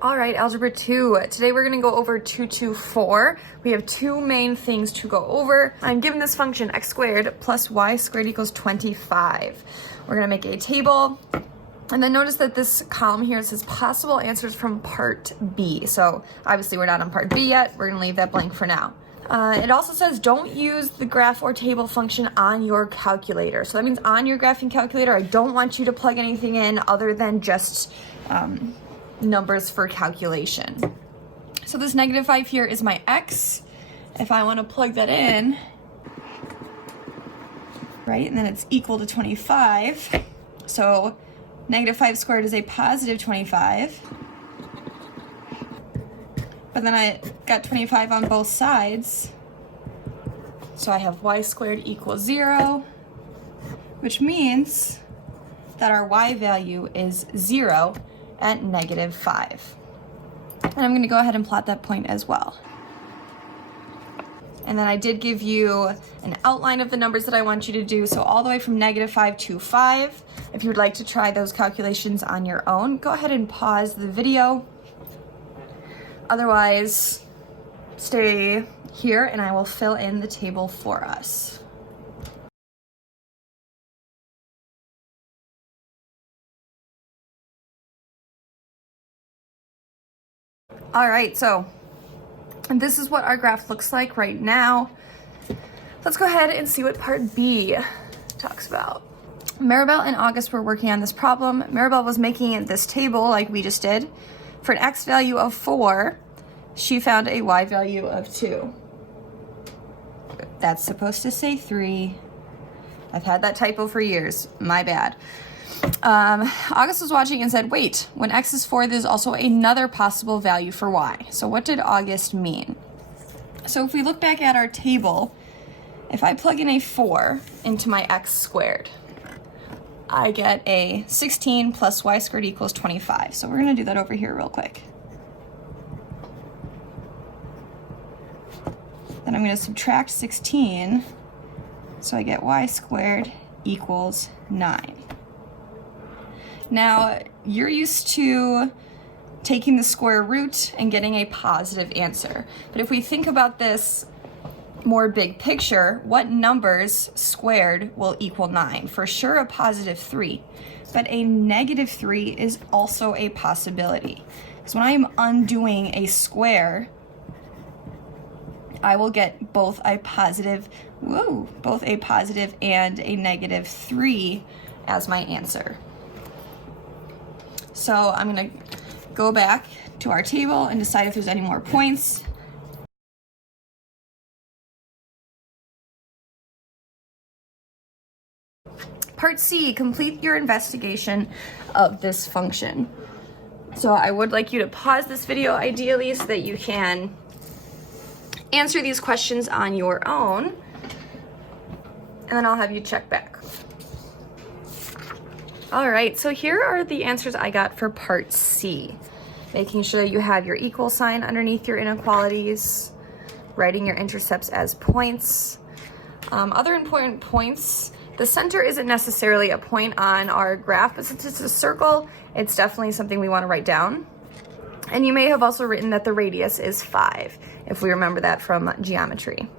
All right, Algebra 2. Today we're gonna go over 2 to 4. We have two main things to go over. I'm given this function x squared plus y squared equals 25. We're gonna make a table, and then notice that this column here says possible answers from part B. So obviously we're not on part B yet. We're gonna leave that blank for now. It also says don't use the graph or table function on your calculator. So that means on your graphing calculator, I don't want you to plug anything in other than just numbers for calculation. So this -5 here is my x. If I want to plug that in, right, and then it's equal to 25. So -5 squared is a positive 25. But then I got 25 on both sides. So I have y squared equals 0, which means that our y value is 0 at -5. And I'm going to go ahead and plot that point as well. And then I did give you an outline of the numbers that I want you to do. So all the way from -5 to 5. If you would like to try those calculations on your own, go ahead and pause the video. Otherwise, stay here and I will fill in the table for us. All right, so this is what our graph looks like right now. Let's go ahead and see what part B talks about. Maribel and August were working on this problem. Maribel was making this table like we just did. For an x value of 4, she found a y value of 2. That's supposed to say 3. I've had that typo for years, my bad. August was watching and said, wait, when x is 4, there's also another possible value for y. So what did August mean? So if we look back at our table, if I plug in a 4 into my x squared, I get a 16 plus y squared equals 25. So we're going to do that over here real quick. Then I'm going to subtract 16, so I get y squared equals 9. Now, you're used to taking the square root and getting a positive answer. But if we think about this more big picture, what numbers squared will equal 9? For sure, a positive 3. But a -3 is also a possibility. Because when I am undoing a square, I will get both a positive and a -3 as my answer. So I'm going to go back to our table and decide if there's any more points. Part C, complete your investigation of this function. So I would like you to pause this video ideally so that you can answer these questions on your own, and then I'll have you check back. All right, so here are the answers I got for part C. Making sure that you have your equal sign underneath your inequalities, writing your intercepts as points. Other important points, the center isn't necessarily a point on our graph, but since it's a circle, it's definitely something we want to write down. And you may have also written that the radius is 5, if we remember that from geometry.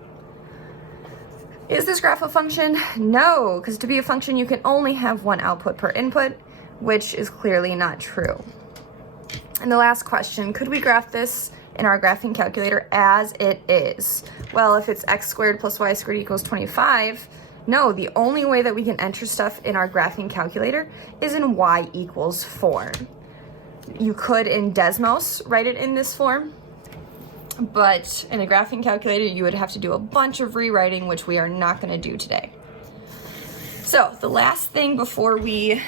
Is this graph a function? No, because to be a function, you can only have one output per input, which is clearly not true. And the last question, could we graph this in our graphing calculator as it is? Well, if it's x squared plus y squared equals 25, no, the only way that we can enter stuff in our graphing calculator is in y equals 4. You could in Desmos write it in this form, but in a graphing calculator, you would have to do a bunch of rewriting, which we are not going to do today. So the last thing before we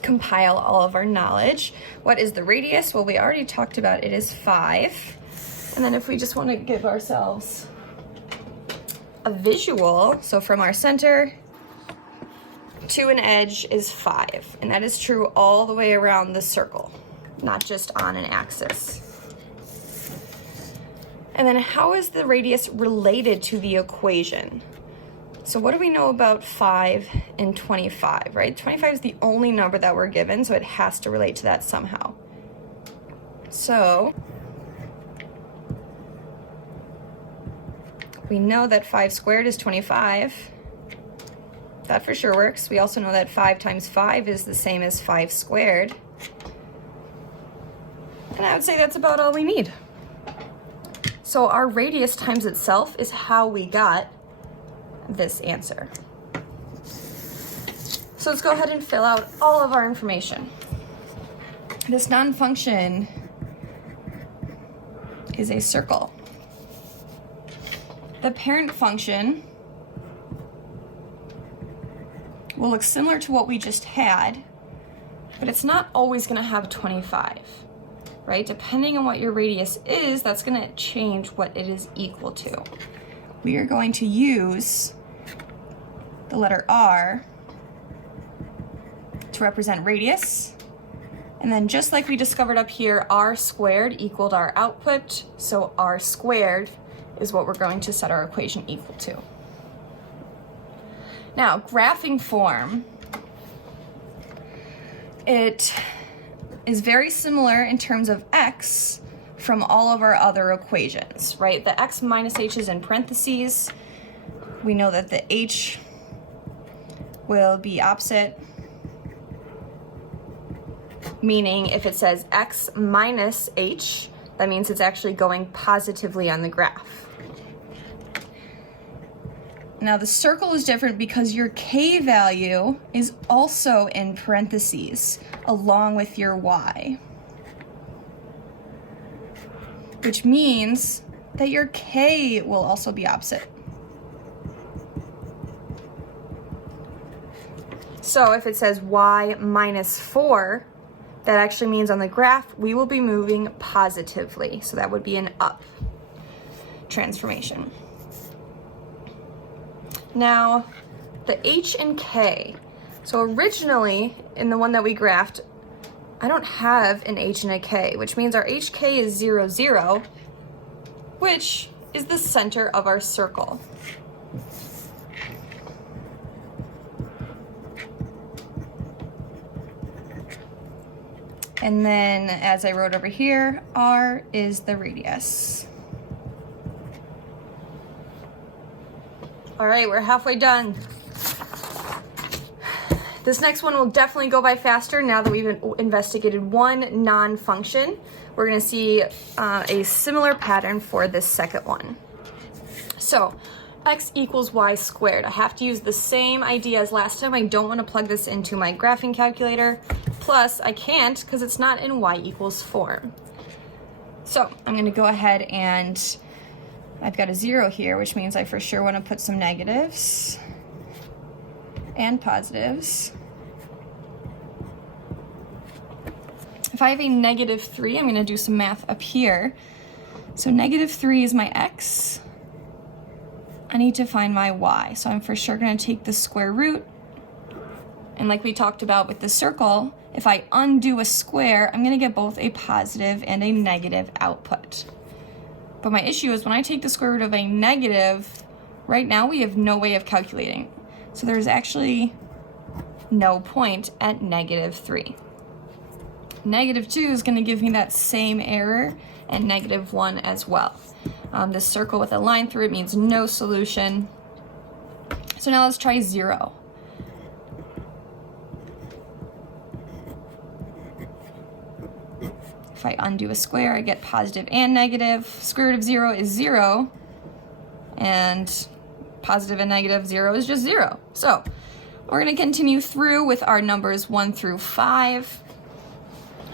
compile all of our knowledge, what is the radius? Well, we already talked about it is 5. And then if we just want to give ourselves a visual, so from our center to an edge is 5. And that is true all the way around the circle, not just on an axis. And then how is the radius related to the equation? So what do we know about 5 and 25, right? 25 is the only number that we're given, so it has to relate to that somehow. So we know that 5 squared is 25. That for sure works. We also know that 5 times 5 is the same as 5 squared. And I would say that's about all we need. So our radius times itself is how we got this answer. So let's go ahead and fill out all of our information. This non-function is a circle. The parent function will look similar to what we just had, but it's not always going to have 25, right? Depending on what your radius is, that's going to change what it is equal to. We are going to use the letter R to represent radius. And then just like we discovered up here, R squared equaled our output, so R squared is what we're going to set our equation equal to. Now, graphing form, it is very similar in terms of x from all of our other equations, right? The x minus h is in parentheses. We know that the h will be opposite, meaning if it says x minus h, that means it's actually going positively on the graph. Now the circle is different because your k value is also in parentheses along with your y, which means that your k will also be opposite. So if it says y minus 4, that actually means on the graph we will be moving positively. So that would be an up transformation. Now, the h and k. So originally, in the one that we graphed, I don't have an h and a k, which means our hk is 0, 0, which is the center of our circle. And then, as I wrote over here, R is the radius. All right, we're halfway done. This next one will definitely go by faster now that we've investigated one non-function. We're gonna see a similar pattern for this second one. So, x equals y squared. I have to use the same idea as last time. I don't wanna plug this into my graphing calculator. Plus, I can't because it's not in y equals form. So, I'm gonna go ahead and I've got a 0 here, which means I for sure want to put some negatives and positives. If I have a -3, I'm going to do some math up here. So -3 is my x. I need to find my y. So I'm for sure going to take the square root. And like we talked about with the circle, if I undo a square, I'm going to get both a positive and a negative output. But my issue is when I take the square root of a negative, right now we have no way of calculating. So there's actually no point at -3. -2 is going to give me that same error, and -1 as well. This circle with a line through it means no solution. So now let's try 0. If I undo a square, I get positive and negative. Square root of 0 is 0, and positive and negative 0 is just 0. So we're going to continue through with our numbers 1 through 5.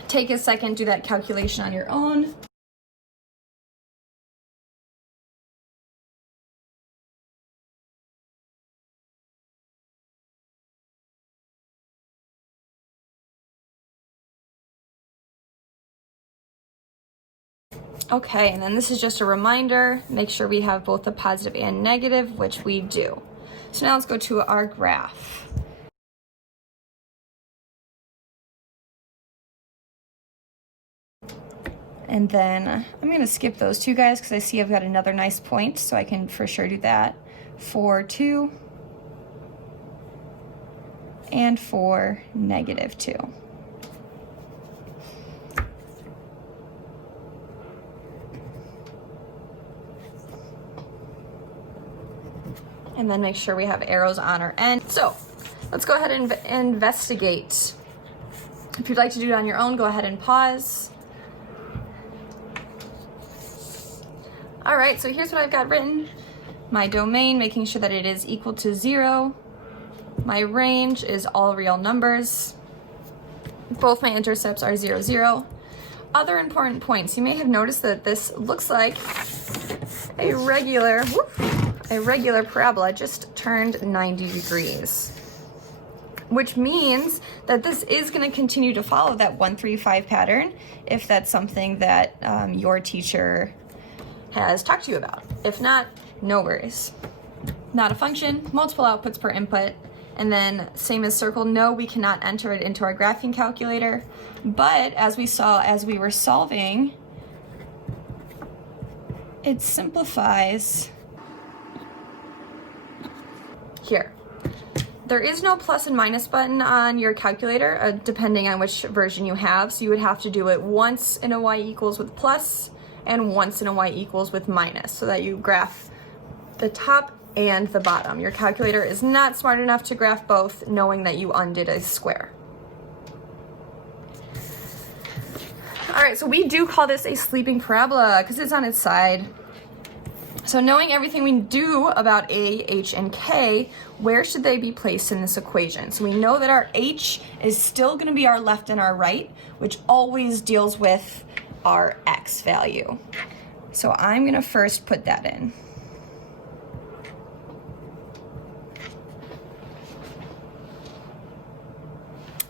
Take a second, do that calculation on your own. Okay, and then this is just a reminder, make sure we have both the positive and negative, which we do. So now let's go to our graph. And then I'm going to skip those two guys because I see I've got another nice point, so I can for sure do that. 4, 2, and 4, -2. and then make sure we have arrows on our end. So let's go ahead and investigate. If you'd like to do it on your own, go ahead and pause. All right, so here's what I've got written. My domain, making sure that it is equal to 0. My range is all real numbers. Both my intercepts are 0, 0. Other important points. You may have noticed that this looks like a regular parabola just turned 90 degrees, which means that this is going to continue to follow that 1-3-5 pattern if that's something that your teacher has talked to you about. If not, no worries. Not a function, multiple outputs per input, and then same as circle, no, we cannot enter it into our graphing calculator, but as we saw as we were solving, it simplifies here. There is no plus and minus button on your calculator, depending on which version you have, so you would have to do it once in a y equals with plus and once in a y equals with minus, so that you graph the top and the bottom. Your calculator is not smart enough to graph both, knowing that you undid a square. All right, so we do call this a sleeping parabola because it's on its side. So knowing everything we do about A, H, and K, where should they be placed in this equation? So we know that our H is still going to be our left and our right, which always deals with our X value. So I'm going to first put that in.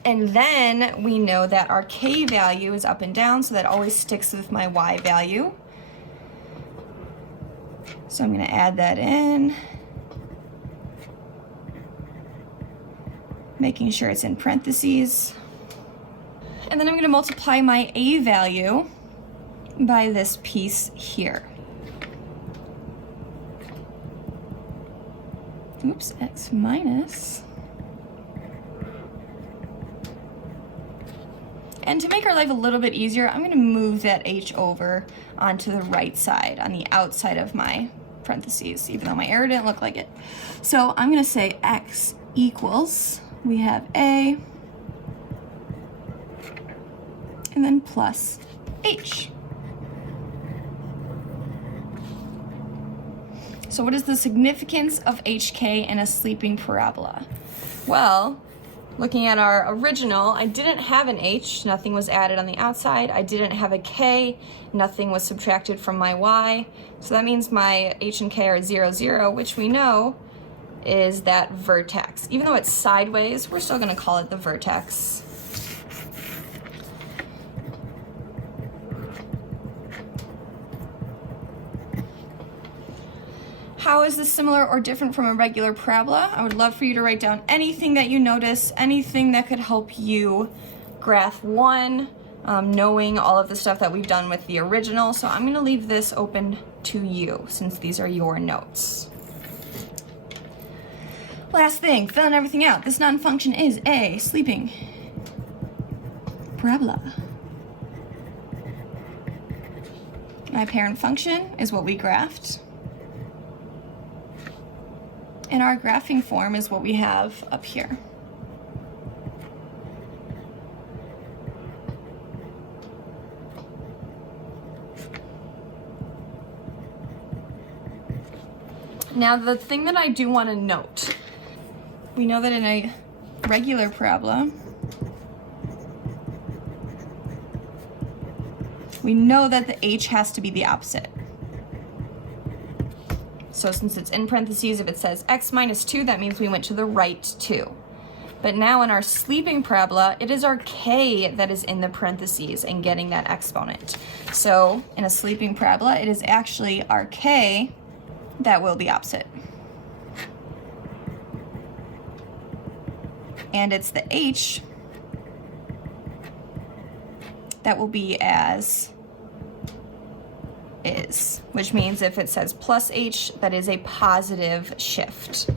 And then we know that our K value is up and down, so that always sticks with my Y value. So I'm going to add that in, making sure it's in parentheses. And then I'm going to multiply my A value by this piece here. Oops, X minus. And to make our life a little bit easier, I'm going to move that H over onto the right side, on the outside of my parentheses, even though my arrow didn't look like it. So I'm going to say X equals, we have A, and then plus H. So what is the significance of HK in a sleeping parabola? Well, looking at our original, I didn't have an H, nothing was added on the outside. I didn't have a K, nothing was subtracted from my Y. So that means my H and K are 0, 0, which we know is that vertex. Even though it's sideways, we're still gonna call it the vertex. How is this similar or different from a regular parabola? I would love for you to write down anything that you notice, anything that could help you graph one, knowing all of the stuff that we've done with the original. So I'm going to leave this open to you since these are your notes. Last thing, filling everything out. This non-function is a sleeping parabola. My parent function is what we graphed. And our graphing form is what we have up here. Now the thing that I do want to note, we know that in a regular parabola, we know that the H has to be the opposite. So since it's in parentheses, if it says x minus 2, that means we went to the right 2. But now in our sleeping parabola, it is our K that is in the parentheses and getting that exponent. So in a sleeping parabola, it is actually our K that will be opposite. And it's the H that will be as is, which means if it says plus H, that is a positive shift.